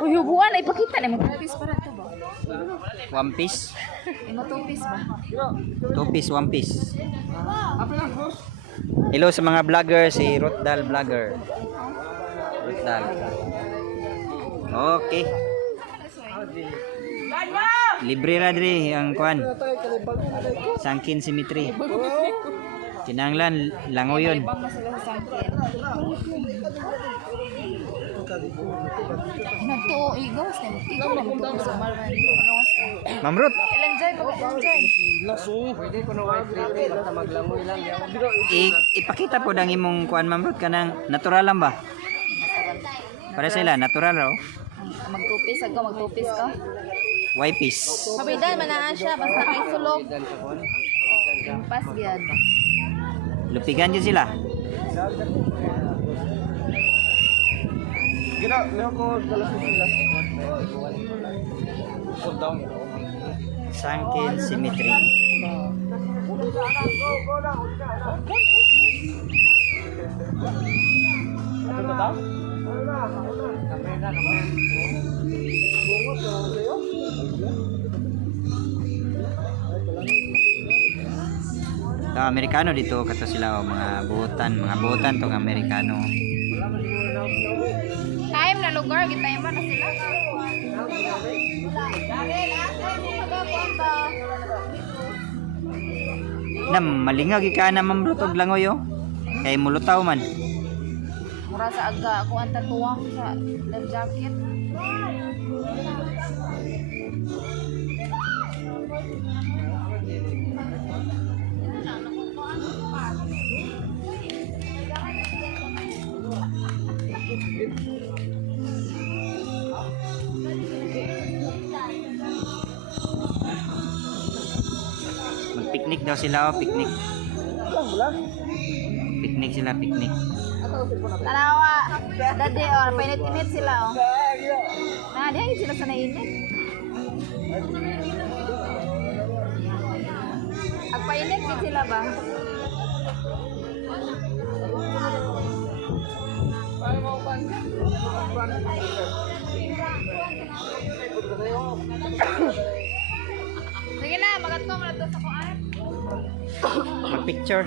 Uy, hubuan, ipakita na mo 2 piece para to ba? 1 piece. Imo 2 piece ba? 2 piece, 1 piece. Hello sa mga vlogger, si Rotdal Vlogger. Rotdal. Okay. Libre ra diri ang kuan. Sangkin Cemetery. Kinanglan langoyon. Ibang na sila sa sangkin. Nagto igawas na. Ikaw na mo to sa malvan. Pagawas ka. Ma'am Ruth, Enjoy, pag-enjoy. Pwede ko na white free basta maglangoy lang. ipakita po dang imong kuan Ma'am Ruth kanang natural lang ba? Para sila natural raw. Mag-tupis ako, mag-tupis ka. Y piece. Kapidan, manaan siya. Basta kay sulog. Pas yan. Lupigan din sila. Gina, leho ko dala sa sila. Put down. Sangkin Cemetery. Ano ba? Amerikano dito kato sila oh, mga buhutan tong Amerikano. Time na lugar, gitayman na sila. Malingag ika na mamrutog langoy oh. Kay mulutaw man. Mura sa aga, ako ang tatuwang sa life jacket. Mag-picnic daw sila oh, picnic. Picnic sila, picnic. Tanawa, dade oh, painit-init sila oh. Nah, dia sila sa nainit. Agpainit gid sila ba? Sige na, magat ko muna to sa kuan. Mag-picture.